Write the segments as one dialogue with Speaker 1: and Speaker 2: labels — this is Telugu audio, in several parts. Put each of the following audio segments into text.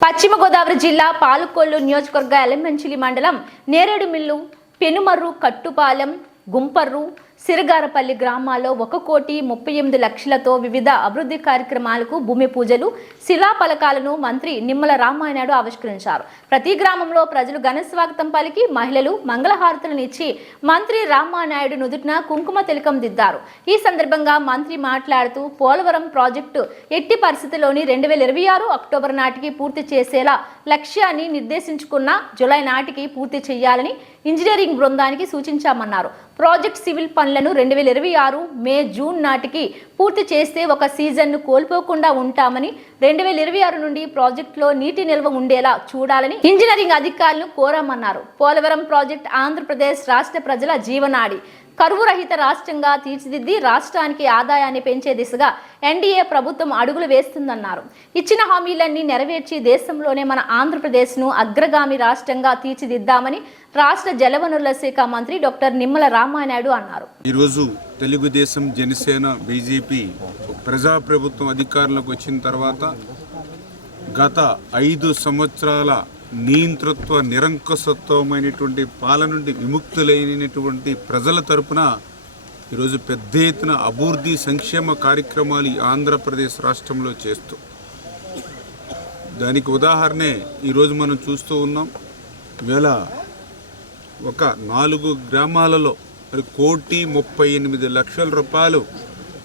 Speaker 1: పశ్చిమ గోదావరి జిల్లా పాలకొల్లు నియోజకవర్గ ఎలమంచిలి మండలం నేరేడుమిల్లు పెనుమర్రు కట్టుపాలెం గుంపర్రు సిరగారపల్లి గ్రామాల్లో ఒక కోటి ముప్పై ఎనిమిది లక్షలతో వివిధ అభివృద్ధి కార్యక్రమాలకు భూమి పూజలు శిలాఫలకాలను మంత్రి నిమ్మల రామానాయుడు ఆవిష్కరించారు. ప్రతి గ్రామంలో ప్రజలు ఘన స్వాగతం పలికి మహిళలు మంగళహారతులను ఇచ్చి మంత్రి రామానాయుడు నుదుటిన కుంకుమ తిలకం దిద్దారు. ఈ సందర్భంగా మంత్రి మాట్లాడుతూ పోలవరం ప్రాజెక్టు ఎట్టి పరిస్థితిలోని రెండు వేల ఇరవై ఆరు అక్టోబర్ నాటికి పూర్తి చేసేలా లక్ష్యాన్ని నిర్దేశించుకున్న జులై నాటికి పూర్తి చేయాలని ఇంజనీరింగ్ బృందానికి సూచించామన్నారు. ప్రాజెక్ట్ సివిల్ పనులను రెండు వేల ఇరవై ఆరు మే జూన్ నాటికి పూర్తి చేస్తే ఒక సీజన్ను కోల్పోకుండా ఉంటామని రెండు వేల ఇరవై ఆరు నుండి ప్రాజెక్టులో నీటి నిల్వ ఉండేలా చూడాలని ఇంజనీరింగ్ అధికారులను కోరామన్నారు. పోలవరం ప్రాజెక్ట్ ఆంధ్రప్రదేశ్ రాష్ట్ర ప్రజల జీవనాడి. కరువు రహిత రాష్ట్రంగా తీర్చిదిద్ది రాష్ట్రానికి ఆదాయాన్ని పెంచే దిశగా ఎన్డీఏ ప్రభుత్వం అడుగులు వేస్తుందన్నారు. ఇచ్చిన హామీలన్నీ నెరవేర్చి దేశంలోనే మన ఆంధ్రప్రదేశ్ను అగ్రగామి రాష్ట్రంగా తీర్చిదిద్దామని రాష్ట్ర జలవనరుల శాఖ మంత్రి డాక్టర్ నిమ్మల రామానాయుడు అన్నారు.
Speaker 2: ఈరోజు తెలుగుదేశం జనసేన బీజేపీ ప్రజాప్రభుత్వం అధికారంలోకి వచ్చిన తర్వాత గత ఐదు సంవత్సరాల నియంతృత్వ నిరంకుశత్వమైనటువంటి పాలన నుండి విముక్తులైనటువంటి ప్రజల తరపున ఈరోజు పెద్ద ఎత్తున అభివృద్ధి సంక్షేమ కార్యక్రమాలు ఈ ఆంధ్రప్రదేశ్ రాష్ట్రంలో చేస్తూ. దానికి ఉదాహరణే ఈరోజు మనం చూస్తూ ఉన్నాం. ఇవాళ ఒక నాలుగు గ్రామాలలో మరి కోటి ముప్పై ఎనిమిది లక్షల రూపాయలు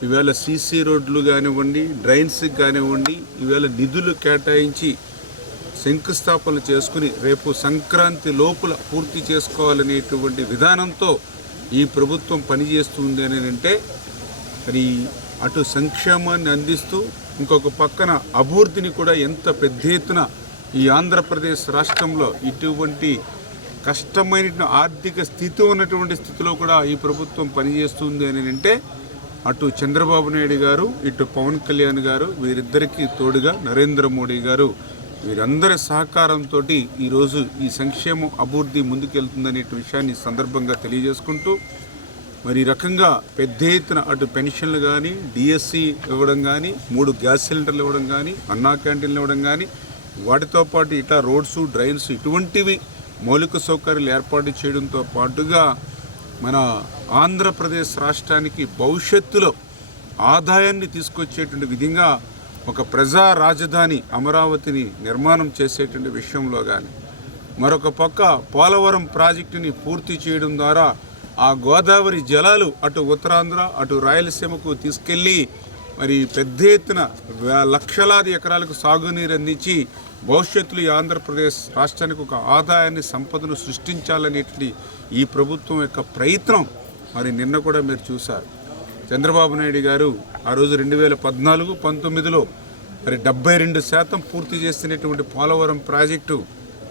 Speaker 2: ఈవేళ సీసీ రోడ్లు కానివ్వండి డ్రైన్స్కి కానివ్వండి ఈవేళ నిధులు కేటాయించి శంకుస్థాపన చేసుకుని రేపు సంక్రాంతి లోపల పూర్తి చేసుకోవాలనేటువంటి విధానంతో ఈ ప్రభుత్వం పనిచేస్తుంది అని అంటే మరి అటు సంక్షేమాన్ని అందిస్తూ ఇంకొక పక్కన అభివృద్ధిని కూడా ఎంత పెద్ద ఎత్తున ఈ ఆంధ్రప్రదేశ్ రాష్ట్రంలో ఇటువంటి కష్టమైన ఆర్థిక స్థితి ఉన్నటువంటి స్థితిలో కూడా ఈ ప్రభుత్వం పనిచేస్తుంది అని అంటే అటు చంద్రబాబు నాయుడు గారు ఇటు పవన్ కళ్యాణ్ గారు వీరిద్దరికీ తోడుగా నరేంద్ర మోడీ గారు వీరందరి సహకారంతో ఈరోజు ఈ సంక్షేమం అభివృద్ధి ముందుకెళ్తుందనే విషయాన్ని సందర్భంగా తెలియజేసుకుంటూ మరి ఈ రకంగా పెద్ద ఎత్తున అటు పెన్షన్లు కానీ డిఎస్సి ఇవ్వడం కానీ మూడు గ్యాస్ సిలిండర్లు ఇవ్వడం కానీ అన్నా క్యాంటీన్లు ఇవ్వడం కానీ వాటితో పాటు ఇట్లా రోడ్స్ డ్రైన్స్ ఇటువంటివి మౌలిక సౌకర్యాలు ఏర్పాటు చేయడంతో పాటుగా మన ఆంధ్రప్రదేశ్ రాష్ట్రానికి భవిష్యత్తులో ఆదాయాన్ని తీసుకొచ్చేటువంటి విధంగా ఒక ప్రజా రాజధాని అమరావతిని నిర్మాణం చేసేటువంటి విషయంలో కానీ మరొక పక్క పోలవరం ప్రాజెక్టుని పూర్తి చేయడం ద్వారా ఆ గోదావరి జలాలు అటు ఉత్తరాంధ్ర అటు రాయలసీమకు తీసుకెళ్ళి మరి పెద్ద ఎత్తున లక్షలాది ఎకరాలకు సాగునీరు అందించి భవిష్యత్తులో ఈ ఆంధ్రప్రదేశ్ రాష్ట్రానికి ఒక ఆదాయాన్ని సంపదను సృష్టించాలనేటువంటి ఈ ప్రభుత్వం యొక్క ప్రయత్నం మరి నిన్న కూడా మీరు చూశారు. చంద్రబాబు నాయుడు గారు ఆ రోజు రెండు వేల పద్నాలుగు పంతొమ్మిదిలో మరి డెబ్బై రెండు శాతం పూర్తి చేసినటువంటి పోలవరం ప్రాజెక్టు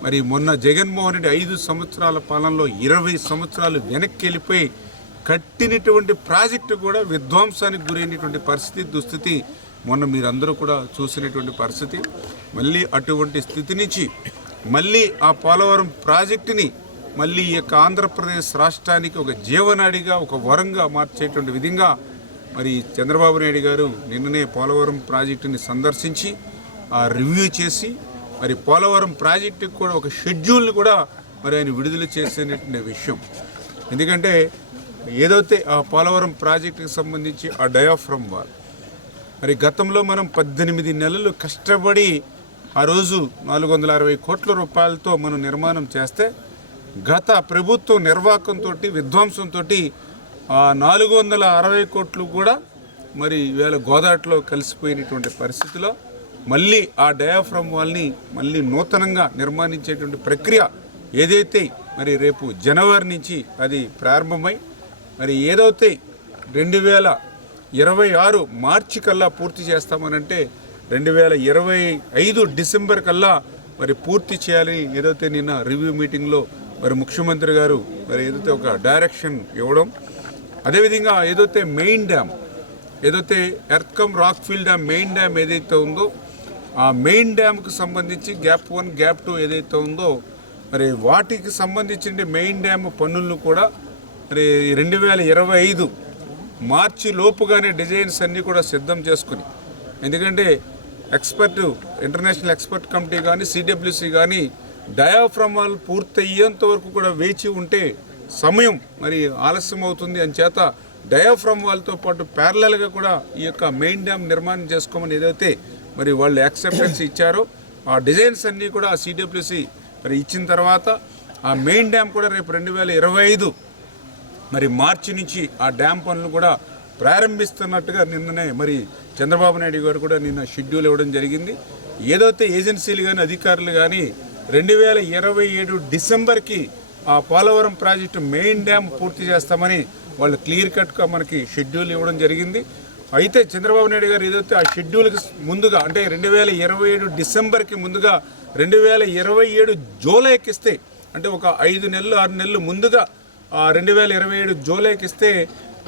Speaker 2: మరి మొన్న జగన్మోహన్ రెడ్డి ఐదు సంవత్సరాల పాలనలో ఇరవై సంవత్సరాలు వెనక్కి వెళ్ళిపోయి కట్టినటువంటి ప్రాజెక్టు కూడా విధ్వంసానికి గురైనటువంటి పరిస్థితి దుస్థితి మొన్న మీరందరూ కూడా చూసినటువంటి పరిస్థితి. మళ్ళీ అటువంటి స్థితి నుంచి మళ్ళీ ఆ పోలవరం ప్రాజెక్టుని మళ్ళీ ఈ యొక్క ఆంధ్రప్రదేశ్ రాష్ట్రానికి ఒక జీవనాడిగా ఒక వరంగా మార్చేటువంటి విధంగా మరి చంద్రబాబు నాయుడు గారు నిన్ననే పోలవరం ప్రాజెక్టుని సందర్శించి ఆ రివ్యూ చేసి మరి పోలవరం ప్రాజెక్టుకి కూడా ఒక షెడ్యూల్ని కూడా మరి ఆయన విడుదల చేసేటువంటి విషయం. ఎందుకంటే ఏదైతే ఆ పోలవరం ప్రాజెక్టుకి సంబంధించి ఆ డయాఫ్రమ్ వాల్ మరి గతంలో మనం పద్దెనిమిది నెలలు కష్టపడి ఆ రోజు నాలుగు వందల అరవై కోట్ల రూపాయలతో మనం నిర్మాణం చేస్తే గత ప్రభుత్వ నిర్వాహకంతో విధ్వంసంతో నాలుగు వందల అరవై కోట్లు కూడా మరి ఇవాళ గోదాట్లో కలిసిపోయినటువంటి పరిస్థితిలో మళ్ళీ ఆ డయాఫ్రమ్ వాల్ని మళ్ళీ నూతనంగా నిర్మాణించేటువంటి ప్రక్రియ ఏదైతే మరి రేపు జనవరి నుంచి అది ప్రారంభమై మరి ఏదైతే రెండు వేల ఇరవై ఆరు మార్చి కల్లా పూర్తి చేస్తామనంటే రెండు వేల ఇరవై ఐదు డిసెంబర్ కల్లా మరి పూర్తి చేయాలని ఏదైతే నిన్న రివ్యూ మీటింగ్లో మరి ముఖ్యమంత్రి గారు మరి ఏదైతే ఒక డైరెక్షన్ ఇవ్వడం అదేవిధంగా ఏదైతే మెయిన్ డ్యామ్ ఏదైతే earth cum rock field dam main dam ఏదైతే ఉందో ఆ మెయిన్ డ్యామ్కి సంబంధించి గ్యాప్ వన్ గ్యాప్ టూ ఏదైతే ఉందో మరి వాటికి సంబంధించిన మెయిన్ డ్యామ్ పన్నులను కూడా మరి రెండు వేల ఇరవై ఐదు మార్చి లోపుగానే డిజైన్స్ అన్నీ కూడా సిద్ధం చేసుకుని ఎందుకంటే ఎక్స్పర్ట్ ఇంటర్నేషనల్ ఎక్స్పర్ట్ కమిటీ కానీ సిడబ్ల్యూసి కానీ డయాఫ్రమాల్ పూర్తయ్యేంత వరకు కూడా వేచి ఉంటే సమయం మరి ఆలస్యం అవుతుంది అని చేత డయాఫ్రమ్ వాళ్ళతో పాటు ప్యారలల్గా కూడా ఈ యొక్క మెయిన్ డ్యామ్ నిర్మాణం చేసుకోమని ఏదైతే మరి వాళ్ళు యాక్సెప్టెన్స్ ఇచ్చారో ఆ డిజైన్స్ అన్నీ కూడా ఆ సిడబ్ల్యూసి మరి ఇచ్చిన తర్వాత ఆ మెయిన్ డ్యామ్ కూడా రేపు రెండు వేల ఇరవై ఐదు మరి మార్చి నుంచి ఆ డ్యామ్ పనులు కూడా ప్రారంభిస్తున్నట్టుగా నిన్ననే మరి చంద్రబాబు నాయుడు గారు కూడా నిన్న షెడ్యూల్ ఇవ్వడం జరిగింది. ఏదైతే ఏజెన్సీలు కానీ అధికారులు కానీ రెండు వేల ఇరవై ఏడు డిసెంబర్కి ఆ పోలవరం ప్రాజెక్టు మెయిన్ డ్యామ్ పూర్తి చేస్తామని వాళ్ళు క్లియర్ కట్గా మనకి షెడ్యూల్ ఇవ్వడం జరిగింది. అయితే చంద్రబాబు నాయుడు గారు ఏదైతే ఆ షెడ్యూల్కి ముందుగా అంటే రెండు వేల ఇరవై ఏడు డిసెంబర్కి ముందుగా రెండు వేల ఇరవై ఏడు జూలైకి ఇస్తే అంటే ఒక ఐదు నెలలు ఆరు నెలలు ముందుగా రెండు వేల ఇరవై ఏడు జూలైకి ఇస్తే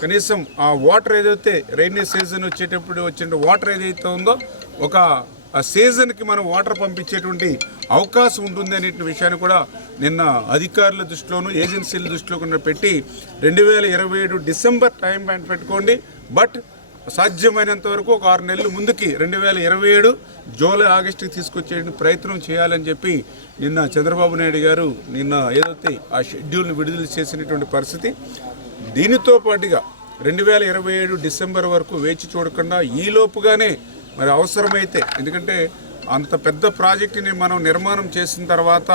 Speaker 2: కనీసం ఆ వాటర్ ఏదైతే రైనీ సీజన్ వచ్చేటప్పుడు వచ్చిన వాటర్ ఏదైతే ఉందో ఒక ఆ సీజన్కి మనం వాటర్ పంపించేటువంటి అవకాశం ఉంటుంది అనే విషయాన్ని కూడా నిన్న అధికారుల దృష్టిలోను ఏజెన్సీల దృష్టిలో కూడా పెట్టి రెండు వేల ఇరవై ఏడు డిసెంబర్ టైం బ్యాండ్ పెట్టుకోండి. బట్ సాధ్యమైనంత వరకు ఒక ఆరు నెలలు ముందుకి రెండు వేల ఇరవై ఏడు జూలై ఆగస్టుకి తీసుకొచ్చే ప్రయత్నం చేయాలని చెప్పి నిన్న చంద్రబాబు నాయుడు గారు నిన్న ఏదైతే ఆ షెడ్యూల్ని విడుదల చేసినటువంటి పరిస్థితి దీనితో పాటుగా రెండు వేల ఇరవై ఏడు డిసెంబర్ వరకు వేచి చూడకుండా ఈలోపుగానే మరి అవసరమైతే ఎందుకంటే అంత పెద్ద ప్రాజెక్టుని మనం నిర్మాణం చేసిన తర్వాత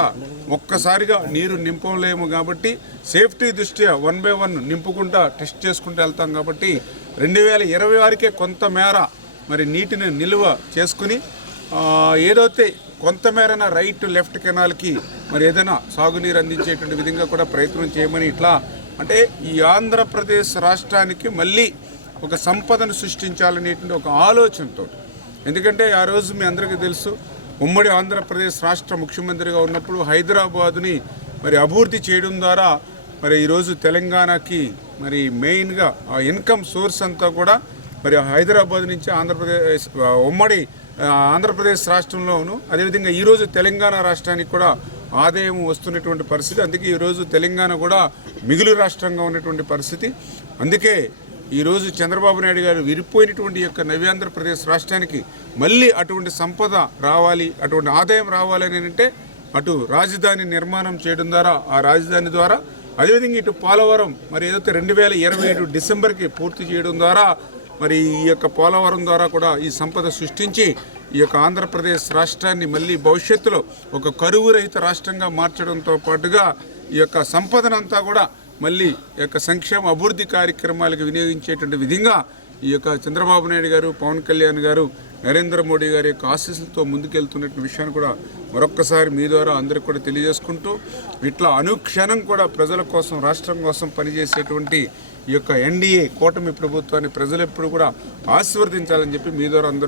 Speaker 2: ఒక్కసారిగా నీరు నింపలేము కాబట్టి సేఫ్టీ దృష్ట్యా వన్ బై వన్ నింపుకుంటా టెస్ట్ చేసుకుంటూ వెళ్తాం కాబట్టి రెండు వేల ఇరవై వారికే కొంతమేర మరి నీటిని నిల్వ చేసుకుని ఏదైతే కొంతమేరన రైట్ లెఫ్ట్ కెనాల్కి మరి ఏదైనా సాగునీరు అందించేటువంటి విధంగా కూడా ప్రయత్నం చేయమని ఇట్లా అంటే ఈ ఆంధ్రప్రదేశ్ రాష్ట్రానికి మళ్ళీ ఒక సంపదను సృష్టించాలనేటువంటి ఒక ఆలోచనతో ఎందుకంటే ఆ రోజు మీ అందరికీ తెలుసు ఉమ్మడి ఆంధ్రప్రదేశ్ రాష్ట్ర ముఖ్యమంత్రిగా ఉన్నప్పుడు హైదరాబాదుని మరి అభివృద్ధి చేయడం ద్వారా మరి ఈరోజు తెలంగాణకి మరి మెయిన్గా ఆ ఇన్కమ్ సోర్స్ అంతా కూడా మరి హైదరాబాద్ నుంచి ఆంధ్రప్రదేశ్ ఉమ్మడి ఆంధ్రప్రదేశ్ రాష్ట్రంలోను అదేవిధంగా ఈరోజు తెలంగాణ రాష్ట్రానికి కూడా ఆదాయం వస్తున్నటువంటి పరిస్థితి. అందుకే ఈరోజు తెలంగాణ కూడా మిగులు రాష్ట్రంగా ఉన్నటువంటి పరిస్థితి. అందుకే ఈరోజు చంద్రబాబు నాయుడు గారు విరిపోయినటువంటి యొక్క నవ్యాంధ్రప్రదేశ్ రాష్ట్రానికి మళ్ళీ అటువంటి సంపద రావాలి అటువంటి ఆదాయం రావాలి అని అంటే అటు రాజధాని నిర్మాణం చేయడం ద్వారా ఆ రాజధాని ద్వారా అదేవిధంగా ఇటు పోలవరం మరి ఏదైతే రెండు వేల ఇరవై ఏడు డిసెంబర్కి పూర్తి చేయడం ద్వారా మరి ఈ యొక్క పోలవరం ద్వారా కూడా ఈ సంపద సృష్టించి ఈ యొక్క ఆంధ్రప్రదేశ్ రాష్ట్రాన్ని మళ్ళీ భవిష్యత్తులో ఒక కరువు రహిత రాష్ట్రంగా మార్చడంతో పాటుగా ఈ యొక్క సంపదనంతా కూడా మళ్ళీ ఈ యొక్క సంక్షేమ అభివృద్ధి కార్యక్రమాలకు వినియోగించేటువంటి విధంగా ఈ యొక్క చంద్రబాబు నాయుడు గారు పవన్ కళ్యాణ్ గారు నరేంద్ర మోడీ గారి యొక్క ఆశీస్సులతో ముందుకెళ్తున్నటువంటి విషయాన్ని కూడా మరొక్కసారి మీ ద్వారా అందరికి కూడా తెలియజేసుకుంటూ ఇట్లా అనుక్షణం కూడా ప్రజల కోసం రాష్ట్రం కోసం పనిచేసేటువంటి ఈ యొక్క ఎన్డీఏ కూటమి ప్రభుత్వాన్ని ప్రజలు ఎప్పుడు కూడా ఆశీర్వదించాలని చెప్పి మీ ద్వారా అందరూ